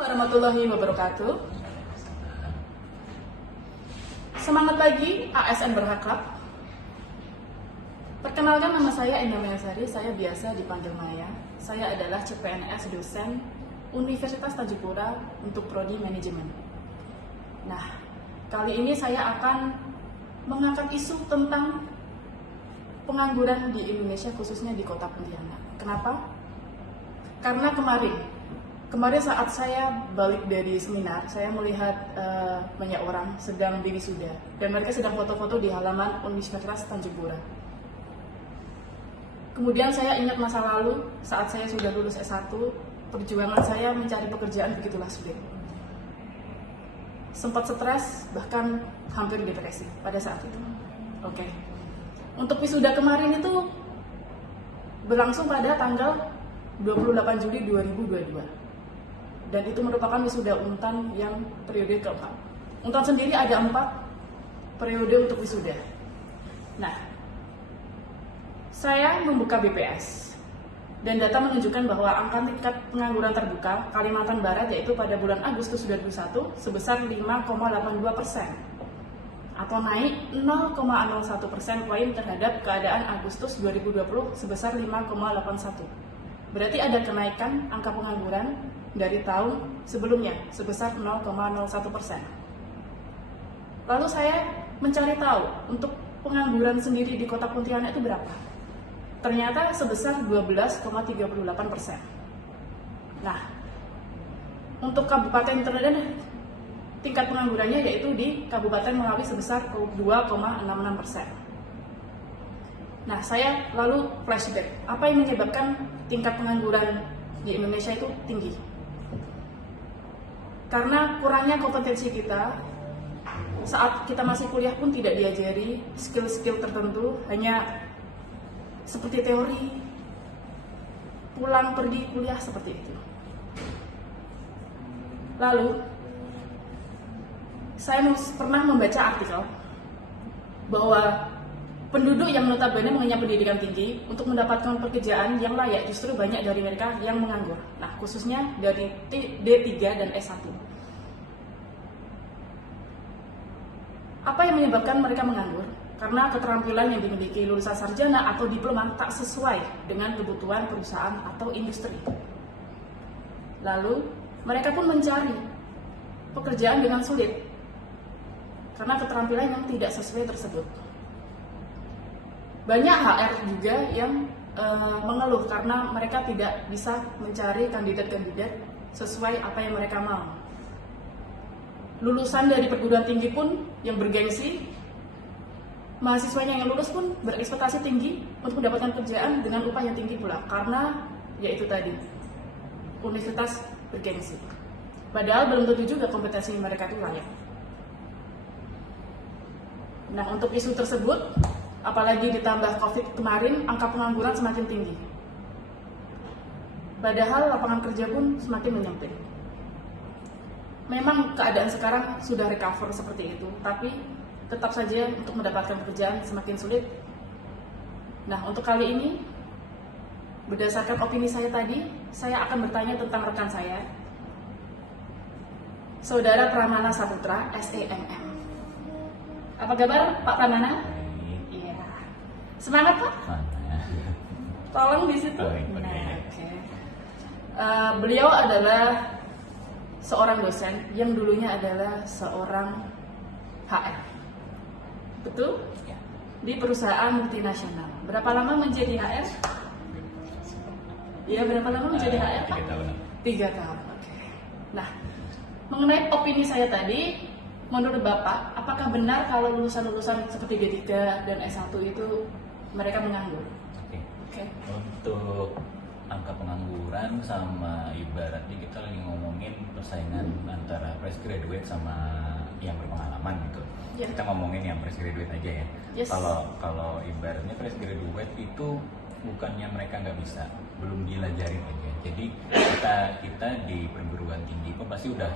Warahmatullahi wabarakatuh. Semangat pagi, ASN berharap. Perkenalkan, nama saya Indah Mayasari, saya biasa dipanggil Maya. Saya adalah CPNS dosen Universitas Tanjung Pura untuk Prodi Manajemen. Nah, kali ini saya akan mengangkat isu tentang pengangguran di Indonesia, khususnya di Kota Pontianak. Kenapa? Karena kemarin saat saya balik dari seminar, saya melihat banyak orang sedang wisuda dan mereka sedang foto-foto di halaman Universitas Tanjung Pura. Kemudian saya ingat masa lalu saat saya sudah lulus S1, perjuangan saya mencari pekerjaan begitulah sulit. Sempat stres, bahkan hampir depresi pada saat itu. Oke. Untuk wisuda kemarin itu berlangsung pada tanggal 28 Juli 2022. Dan itu merupakan wisuda Untan yang periode keempat. Untan sendiri ada 4 periode untuk wisuda. Nah, saya membuka BPS dan data menunjukkan bahwa angka tingkat pengangguran terbuka Kalimantan Barat yaitu pada bulan Agustus 2021 sebesar 5,82% atau naik 0,01% poin terhadap keadaan Agustus 2020 sebesar 5,81. Berarti ada kenaikan angka pengangguran dari tahun sebelumnya sebesar 0,01%. Lalu saya mencari tahu untuk pengangguran sendiri di Kota Pontianak itu berapa? Ternyata sebesar 12,38%. Nah, untuk kabupaten terdekat tingkat penganggurannya yaitu di Kabupaten Melawi sebesar 2,66%. Nah, saya lalu flashback, apa yang menyebabkan tingkat pengangguran di Indonesia itu tinggi? Karena kurangnya kompetensi kita, saat kita masih kuliah pun tidak diajari skill-skill tertentu, hanya seperti teori, pulang pergi kuliah seperti itu. Lalu, saya pernah membaca artikel bahwa penduduk yang notabene mengenyam pendidikan tinggi untuk mendapatkan pekerjaan yang layak justru banyak dari mereka yang menganggur. Nah, khususnya dari D3 dan S1. Apa yang menyebabkan mereka menganggur? Karena keterampilan yang dimiliki lulusan sarjana atau diploma tak sesuai dengan kebutuhan perusahaan atau industri. Lalu, mereka pun mencari pekerjaan dengan sulit karena keterampilan yang tidak sesuai tersebut. Banyak HR juga yang mengeluh karena mereka tidak bisa mencari kandidat-kandidat sesuai apa yang mereka mau. Lulusan dari perguruan tinggi pun yang bergengsi, mahasiswanya yang lulus pun berekspektasi tinggi untuk mendapatkan pekerjaan dengan upah yang tinggi pula, karena yaitu tadi, universitas bergengsi. Padahal belum tentu juga kompetensi mereka itu layak. Nah, untuk isu tersebut, apalagi ditambah COVID kemarin, angka pengangguran semakin tinggi. Padahal lapangan kerja pun semakin menyempit. Memang keadaan sekarang sudah recover seperti itu, tapi tetap saja untuk mendapatkan pekerjaan semakin sulit. Nah, untuk kali ini, berdasarkan opini saya tadi, saya akan bertanya tentang rekan saya, Saudara Pramana Saputra, SEMM. Apa kabar, Pak Pramana? Iya. Semangat, Pak? Tolong di situ. Nah, okay. Beliau adalah seorang dosen yang dulunya adalah seorang HR. Betul? Ya. Di perusahaan multinasional. Berapa lama menjadi HR? Iya, berapa lama menjadi HR, Pak? 3 tahun. 3 tahun, oke. Nah, mengenai opini saya tadi, menurut Bapak, apakah benar kalau lulusan-lulusan seperti D3 dan S1 itu mereka menganggur? Oke. Untuk angka pengangguran sama ibaratnya kita lagi ngomongin persaingan antara fresh graduate sama yang berpengalaman gitu. Yeah. Kita ngomongin yang fresh graduate aja ya. Yes. Kalau ibaratnya fresh graduate itu bukannya mereka nggak bisa, belum dilajarin aja. Jadi kita di perguruan tinggi pun pasti udah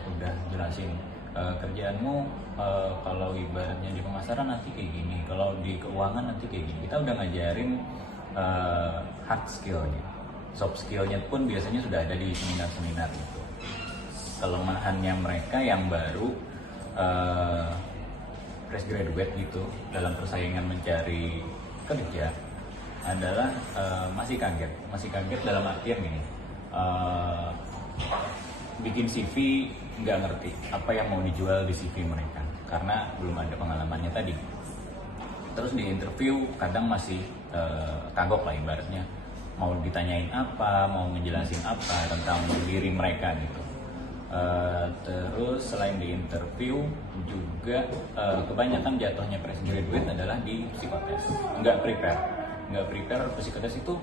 jelasin kerjaanmu kalau ibaratnya di pemasaran nanti kayak gini, kalau di keuangan nanti kayak gini. Kita udah ngajarin hard skill-nya. Soft skill-nya pun biasanya sudah ada di seminar-seminar gitu. kelemahannya mereka yang baru fresh graduate gitu dalam persaingan mencari kerja adalah masih kaget dalam artian gini, bikin CV nggak ngerti apa yang mau dijual di CV mereka karena belum ada pengalamannya tadi. Terus di interview kadang masih kagok lah ibaratnya, mau ditanyain apa, mau ngejelasin apa tentang diri mereka gitu. Terus selain di interview juga kebanyakan jatuhnya fresh graduate adalah di psikotes, nggak prepare. Psikotes itu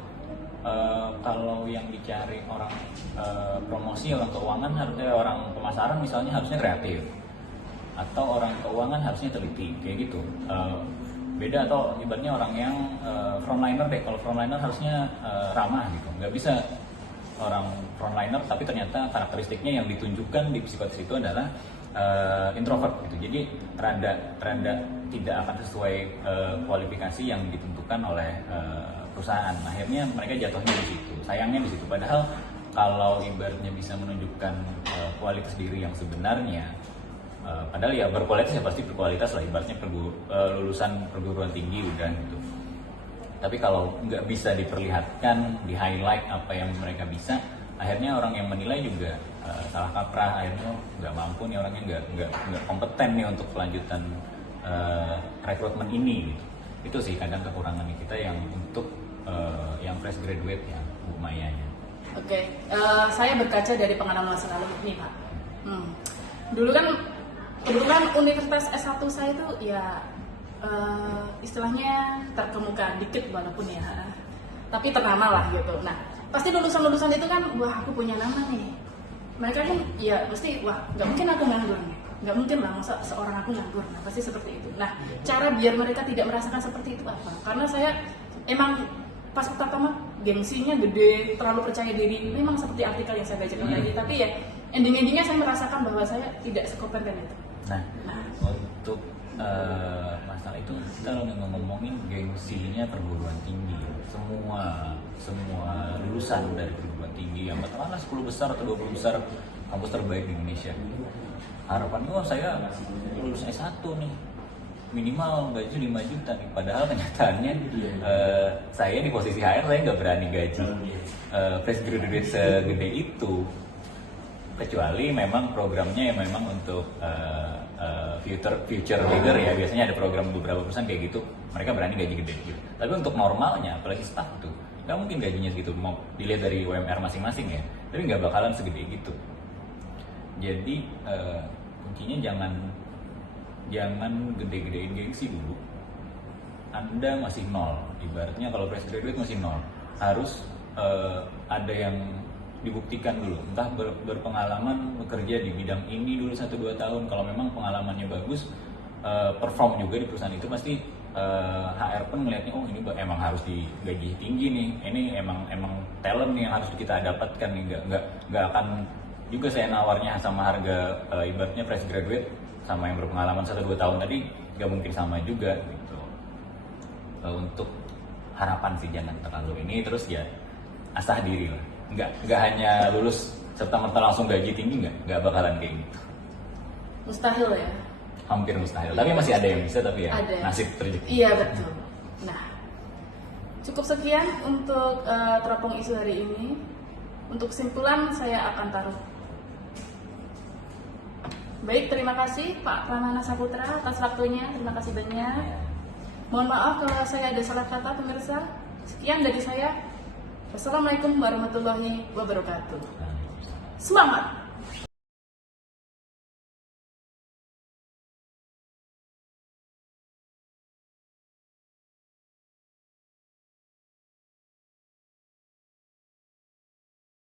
kalau yang dicari orang promosi, orang keuangan, harusnya orang pemasaran misalnya harusnya kreatif, atau orang keuangan harusnya teliti kayak gitu. Beda atau ibaratnya orang yang frontliner deh. Kalau frontliner harusnya ramah gitu, nggak bisa orang frontliner tapi ternyata karakteristiknya yang ditunjukkan di psikotes itu adalah introvert gitu. Jadi rada tidak akan sesuai kualifikasi yang ditentukan oleh perusahaan. Akhirnya mereka jatuhnya di situ. Sayangnya di situ. Padahal kalau ibaratnya bisa menunjukkan kualitas diri yang sebenarnya, padahal ya berkualitas ya pasti berkualitas lah, ibaratnya lulusan perguruan tinggi udah gitu. Tapi kalau nggak bisa diperlihatkan, di highlight apa yang mereka bisa, akhirnya orang yang menilai juga salah kaprah. Akhirnya nggak mampu nih orangnya, nggak kompeten nih untuk kelanjutan rekrutmen ini gitu. Itu sih kadang kekurangan kita yang untuk yang fresh graduate ya, Bu Mayanya. Oke, saya berkaca dari pengalaman masa lalu nih Pak. Dulu kan kebetulan universitas S1 saya itu ya istilahnya terkemuka dikit walaupun ya, tapi ternama lah gitu. Nah, pasti lulusan-lulusan itu kan, wah aku punya nama nih. Mereka kan ya mesti, wah nggak mungkin aku nganggur nih. Nggak mungkin lah masa seorang aku nganggur. Nah, pasti seperti itu. Nah, cara biar mereka tidak merasakan seperti itu apa? Karena saya emang pas pertama gengsinya gede, terlalu percaya diri. Memang seperti artikel yang saya bacakan tadi. Tapi ya ending-endingnya saya merasakan bahwa saya tidak sekompeten itu. Nah, untuk masalah itu kita ngomongin gengsinya perguruan tinggi. Semua lulusan dari perguruan tinggi yang katakanlah 10 besar atau 20 besar kampus terbaik di Indonesia. Harapannya saya lulus S1 nih, minimal gaji 5 juta nih. Padahal kenyataannya saya di posisi HR saya nggak berani gaji fresh graduate segede itu, kecuali memang programnya yang memang untuk future leader ya. Biasanya ada program beberapa perusahaan kayak gitu, mereka berani gaji gede gitu. Tapi untuk normalnya apalagi staff tuh nggak mungkin gajinya segitu, mau dilihat dari UMR masing-masing ya, tapi nggak bakalan segede gitu. Jadi kuncinya jangan gede-gedein gengsi dulu. Anda masih nol, ibaratnya kalau fresh graduate masih nol, harus ada yang dibuktikan dulu, entah berpengalaman bekerja di bidang ini dulu 1-2 tahun. Kalau memang pengalamannya bagus, perform juga di perusahaan itu, pasti HR pun melihatnya, oh ini emang harus digaji tinggi nih, ini emang talent nih yang harus kita dapatkan nih. Nggak akan juga saya nawarnya sama harga ibaratnya fresh graduate sama yang berpengalaman 1-2 tahun tadi, nggak mungkin sama juga gitu. Untuk harapan sih jangan terlalu ini, terus ya asah diri lah. Nggak hanya lulus serta-merta langsung gaji tinggi, nggak bakalan kayak gitu. Mustahil ya? Hampir mustahil, tapi masih ada yang bisa, tapi ya ada. Nasib rezeki. Iya betul. Nah, cukup sekian untuk teropong isu hari ini. Untuk kesimpulan saya akan taruh. Baik, terima kasih Pak Pranana Saputra atas waktunya, terima kasih banyak. Mohon maaf kalau saya ada salah kata pemirsa. Sekian dari saya. Wassalamualaikum warahmatullahi wabarakatuh. Semangat!